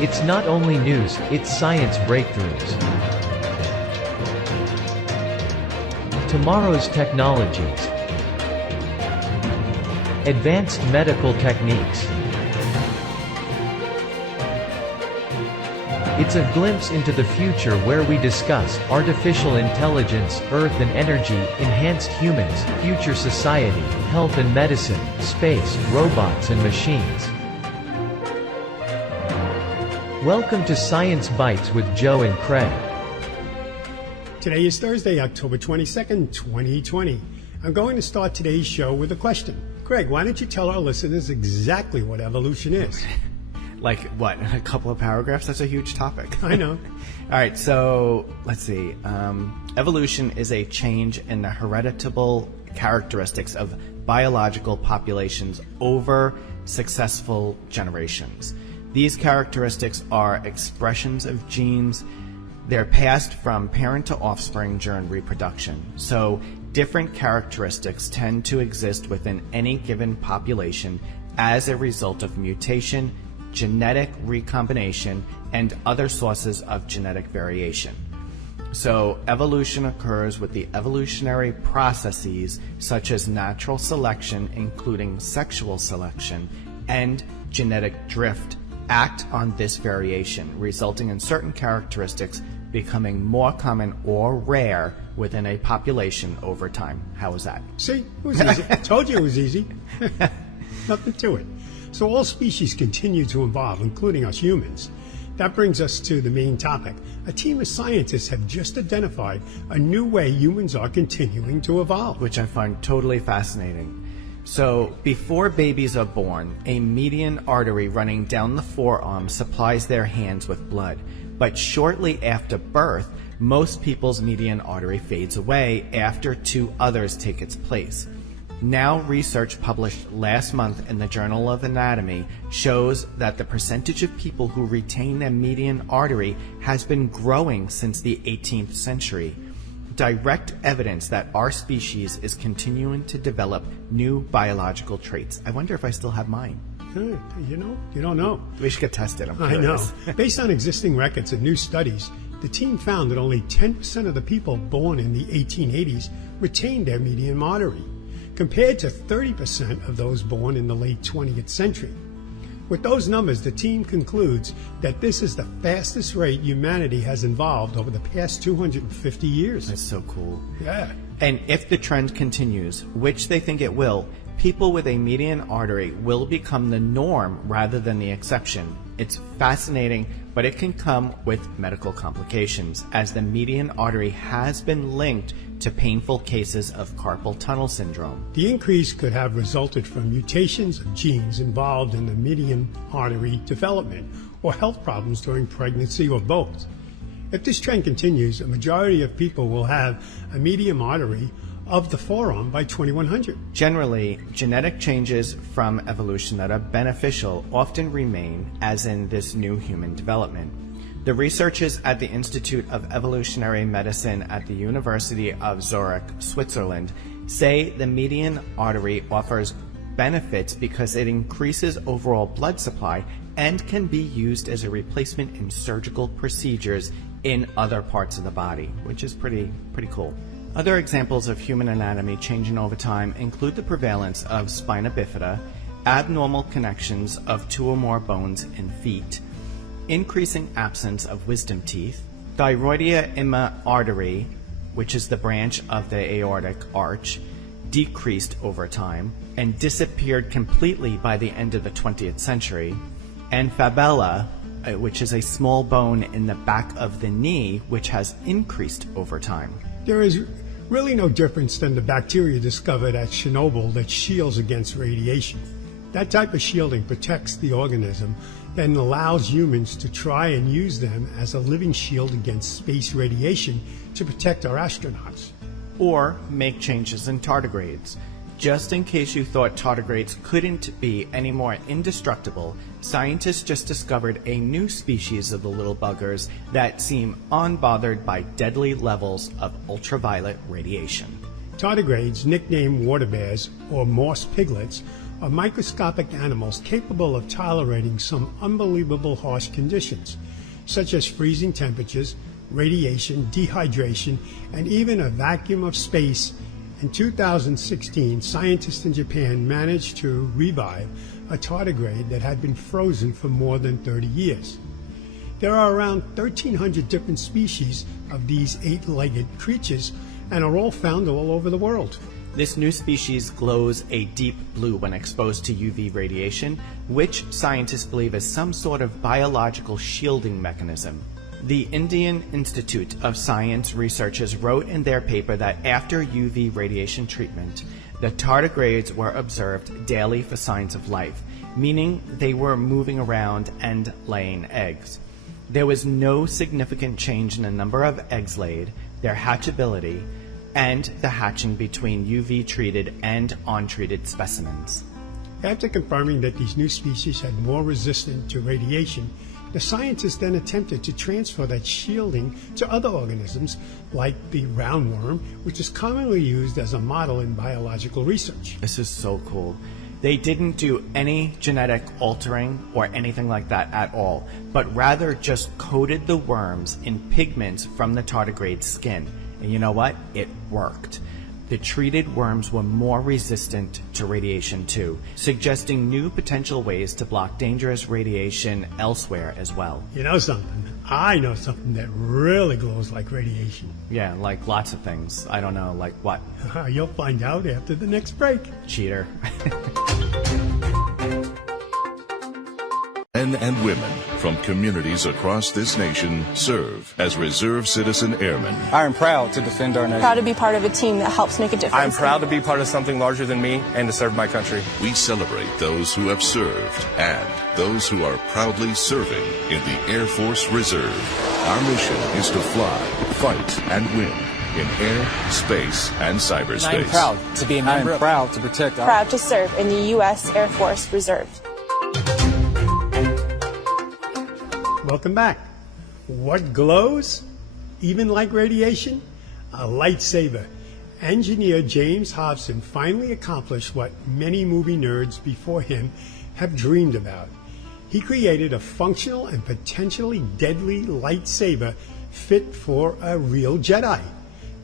It's not only news, it's science breakthroughs. Tomorrow's technologies. Advanced medical techniques. It's a glimpse into the future where we discuss artificial intelligence, earth and energy, enhanced humans, future society, health and medicine, space, robots and machines. Welcome to Science Bytes with Joe and Craig. Today is Thursday, October 22nd, 2020. I'm going to start today's show with a question. Craig, why don't you tell our listeners exactly what evolution is? Like what, a couple of paragraphs? That's a huge topic. I know. All right, so let's see. Evolution is a change in the hereditable characteristics of biological populations over successful generations. These characteristics are expressions of genes. They're passed from parent to offspring during reproduction. So different characteristics tend to exist within any given population as a result of mutation, genetic recombination, and other sources of genetic variation. So evolution occurs with the evolutionary processes such as natural selection, including sexual selection, and genetic drift act on this variation, resulting in certain characteristics becoming more common or rare within a population over time. How was that? See, it was easy. I told you it was easy. Nothing to it. So all species continue to evolve, including us humans. That brings us to the main topic. A team of scientists have just identified a new way humans are continuing to evolve. Which I find totally fascinating. So before babies are born, a median artery running down the forearm supplies their hands with blood. But shortly after birth, most people's median artery fades away after two others take its place. Now, research published last month in the Journal of Anatomy shows that the percentage of people who retain their median artery has been growing since the 18th century. Direct evidence that our species is continuing to develop new biological traits. I wonder if I still have mine. You don't know. We should get tested. I'm I know. curious. Based on existing records and new studies, the team found that only 10% of the people born in the 1880s retained their median artery, compared to 30% of those born in the late 20th century. With those numbers, the team concludes that this is the fastest rate humanity has evolved over the past 250 years. That's so cool. Yeah. And if the trend continues, which they think it will, people with a median artery will become the norm rather than the exception. It's fascinating, but it can come with medical complications, as the median artery has been linked to painful cases of carpal tunnel syndrome. The increase could have resulted from mutations of genes involved in the median artery development or health problems during pregnancy or both. If this trend continues, a majority of people will have a median artery of the forearm by 2100. Generally, genetic changes from evolution that are beneficial often remain, as in this new human development. The researchers at the Institute of Evolutionary Medicine at the University of Zurich, Switzerland, say the median artery offers benefits because it increases overall blood supply and can be used as a replacement in surgical procedures in other parts of the body, which is pretty cool. Other examples of human anatomy changing over time include the prevalence of spina bifida, abnormal connections of two or more bones in feet, increasing absence of wisdom teeth, thyroidea ima artery, which is the branch of the aortic arch, decreased over time and disappeared completely by the end of the 20th century, and fabella, which is a small bone in the back of the knee, which has increased over time. There is really no difference than the bacteria discovered at Chernobyl that shields against radiation. That type of shielding protects the organism, then allows humans to try and use them as a living shield against space radiation to protect our astronauts. Or make changes in tardigrades. Just in case you thought tardigrades couldn't be any more indestructible, scientists just discovered a new species of the little buggers that seem unbothered by deadly levels of ultraviolet radiation. Tardigrades, nicknamed water bears or moss piglets, are microscopic animals capable of tolerating some unbelievable harsh conditions, such as freezing temperatures, radiation, dehydration, and even a vacuum of space. In 2016, scientists in Japan managed to revive a tardigrade that had been frozen for more than 30 years. There are around 1,300 different species of these 8-legged creatures and are all found all over the world. This new species glows a deep blue when exposed to UV radiation, which scientists believe is some sort of biological shielding mechanism. The Indian Institute of Science researchers wrote in their paper that after UV radiation treatment, the tardigrades were observed daily for signs of life, meaning they were moving around and laying eggs. There was no significant change in the number of eggs laid, their hatchability, and the hatching between UV-treated and untreated specimens. After confirming that these new species had more resistance to radiation, the scientists then attempted to transfer that shielding to other organisms like the roundworm, which is commonly used as a model in biological research. This is so cool. They didn't do any genetic altering or anything like that at all, but rather just coated the worms in pigments from the tardigrade's skin. And you know what? It worked. The treated worms were more resistant to radiation too, suggesting new potential ways to block dangerous radiation elsewhere as well. You know something? I know something that really glows like radiation. Yeah, like lots of things. I don't know, like what? You'll find out after the next break. Cheater. Men and women from communities across this nation serve as Reserve Citizen Airmen. I am proud to defend our nation. Proud to be part of a team that helps make a difference. I am proud to be part of something larger than me and to serve my country. We celebrate those who have served and those who are proudly serving in the Air Force Reserve. Our mission is to fly, fight, and win in air, space, and cyberspace. I am proud to be a member. I am proud to protect our... Proud to serve in the U.S. Air Force Reserve. Welcome back. What glows, even like radiation? A lightsaber. Engineer James Hobson finally accomplished what many movie nerds before him have dreamed about. He created a functional and potentially deadly lightsaber fit for a real Jedi.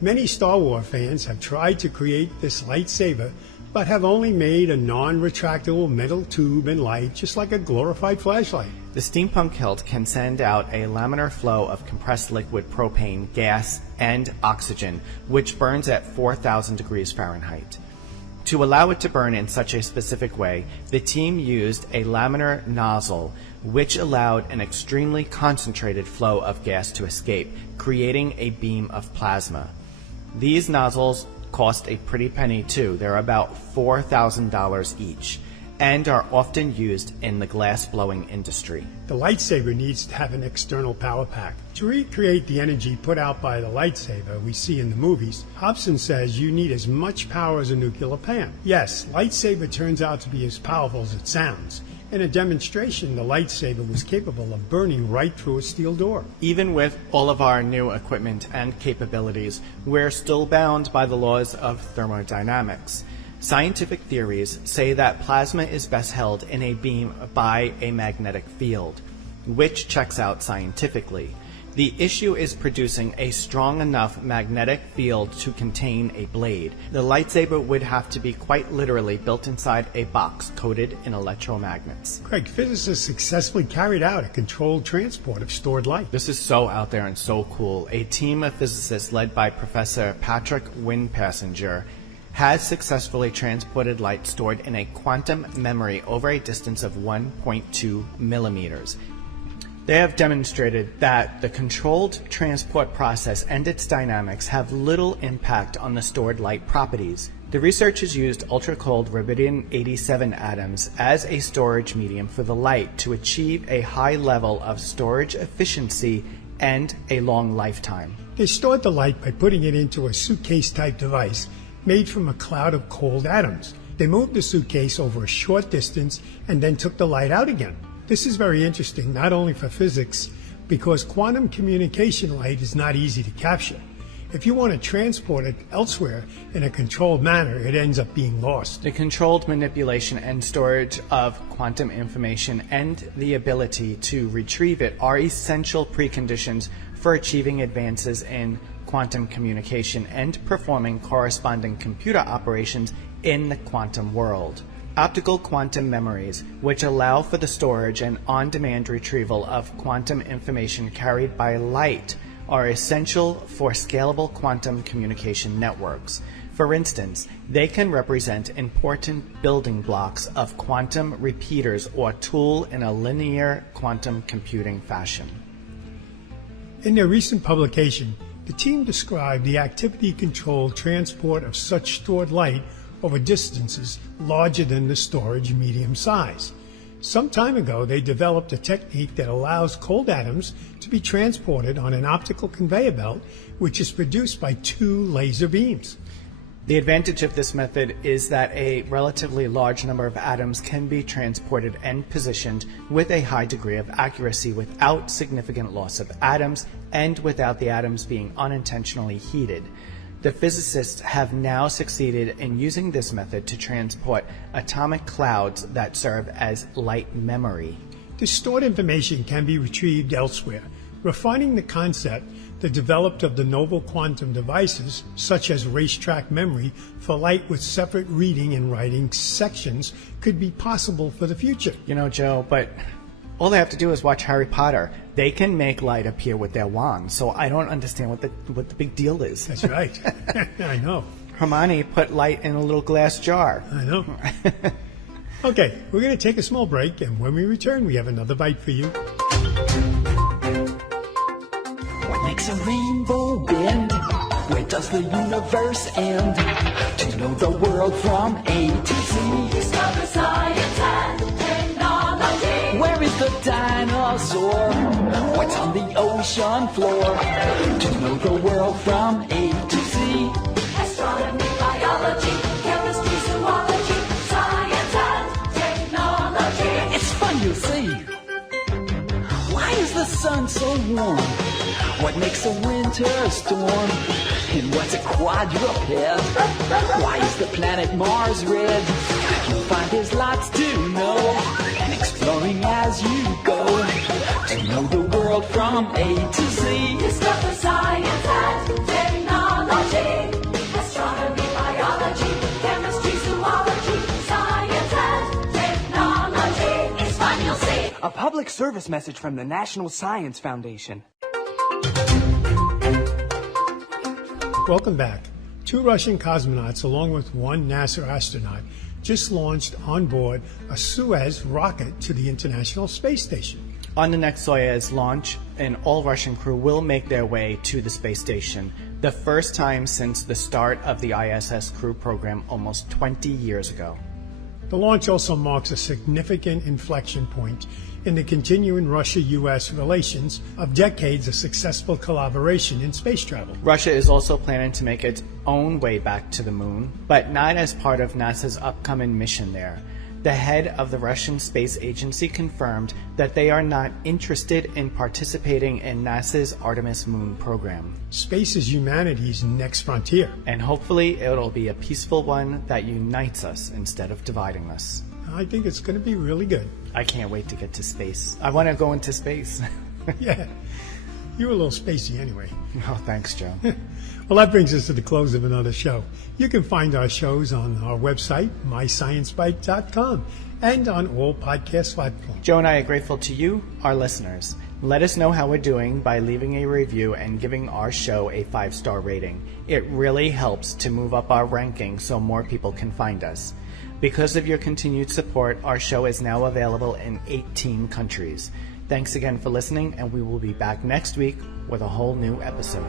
Many Star Wars fans have tried to create this lightsaber, but have only made a non-retractable metal tube and light, just like a glorified flashlight. The steampunk hilt can send out a laminar flow of compressed liquid propane, gas, and oxygen, which burns at 4,000 degrees Fahrenheit. To allow it to burn in such a specific way, the team used a laminar nozzle, which allowed an extremely concentrated flow of gas to escape, creating a beam of plasma. These nozzles cost a pretty penny too. They're about $4,000 each, and are often used in the glass-blowing industry. The lightsaber needs to have an external power pack. To recreate the energy put out by the lightsaber we see in the movies, Hobson says you need as much power as a nuclear plant. Yes, lightsaber turns out to be as powerful as it sounds. In a demonstration, the lightsaber was capable of burning right through a steel door. Even with all of our new equipment and capabilities, we're still bound by the laws of thermodynamics. Scientific theories say that plasma is best held in a beam by a magnetic field, which checks out scientifically. The issue is producing a strong enough magnetic field to contain a blade. The lightsaber would have to be quite literally built inside a box coated in electromagnets. Craig, physicists successfully carried out a controlled transport of stored light. This is so out there and so cool. A team of physicists led by Professor Patrick Windpassenger has successfully transported light stored in a quantum memory over a distance of 1.2 millimeters. They have demonstrated that the controlled transport process and its dynamics have little impact on the stored light properties. The researchers used ultra-cold rubidium-87 atoms as a storage medium for the light to achieve a high level of storage efficiency and a long lifetime. They stored the light by putting it into a suitcase-type device made from a cloud of cold atoms. They moved the suitcase over a short distance and then took the light out again. This is very interesting, not only for physics, because quantum communication light is not easy to capture. if you want to transport it elsewhere in a controlled manner, it ends up being lost. The controlled manipulation and storage of quantum information and the ability to retrieve it are essential preconditions for achieving advances in quantum communication and performing corresponding computer operations in the quantum world. Optical quantum memories, which allow for the storage and on-demand retrieval of quantum information carried by light, are essential for scalable quantum communication networks. For instance, they can represent important building blocks of quantum repeaters or tool in a linear quantum computing fashion. In their recent publication, the team described the activity-controlled transport of such stored light over distances larger than the storage medium size. Some time ago, they developed a technique that allows cold atoms to be transported on an optical conveyor belt, which is produced by 2 laser beams. The advantage of this method is that a relatively large number of atoms can be transported and positioned with a high degree of accuracy without significant loss of atoms and without the atoms being unintentionally heated. The physicists have now succeeded in using this method to transport atomic clouds that serve as light memory. The stored information can be retrieved elsewhere, refining the concept that developed of the novel quantum devices, such as racetrack memory for light with separate reading and writing sections, could be possible for the future. You know, Joe, but all they have to do is watch Harry Potter. They can make light appear with their wand, so I don't understand what the big deal is. That's right. I know. Hermione put light in a little glass jar. I know. Okay, we're going to take a small break, and when we return, we have another bite for you. What makes a rainbow bend? Where does the universe end? To know the world from A to Z. Discover science and technology. Where is the dinosaur? What's on the ocean floor? To know the world from A to Z. Astronomy, biology, chemistry, zoology, science and technology. It's fun, you'll see. Why is the sun so warm? What makes a winter storm? And what's a quadruped? Why is the planet Mars red? You'll find there's lots to know, and exploring as you go, to know the world from A to Z. Discover science and technology. Astronomy, biology, chemistry, zoology, science and technology. It's fun, you'll see. A public service message from the National Science Foundation. Welcome back. 2 Russian cosmonauts, along with 1 NASA astronaut, just launched on board a Soyuz rocket to the International Space Station. On the next Soyuz launch, an all-Russian crew will make their way to the space station, the first time since the start of the ISS crew program almost 20 years ago. The launch also marks a significant inflection point in the continuing Russia-U.S. relations of decades of successful collaboration in space travel. Russia is also planning to make its own way back to the moon, but not as part of NASA's upcoming mission there. The head of the Russian Space Agency confirmed that they are not interested in participating in NASA's Artemis moon program. Space is humanity's next frontier. And hopefully it'll be a peaceful one that unites us instead of dividing us. I think it's going to be really good. I can't wait to get to space. I want to go into space. Yeah. You're a little spacey anyway. Oh, thanks, Joe. Well, that brings us to the close of another show. You can find our shows on our website, mysciencebyte.com, and on all podcast platforms. Joe and I are grateful to you, our listeners. Let us know how we're doing by leaving a review and giving our show a 5-star rating. It really helps to move up our ranking so more people can find us. Because of your continued support, our show is now available in 18 countries. Thanks again for listening, and we will be back next week with a whole new episode.